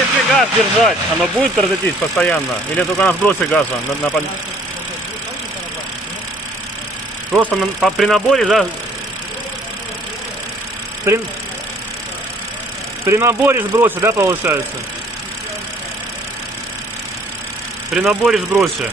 Если газ держать, оно будет тормозить постоянно? Или только на сбросе газа? Просто при наборе, да? При наборе сбросе, да, получается? При наборе сбросе.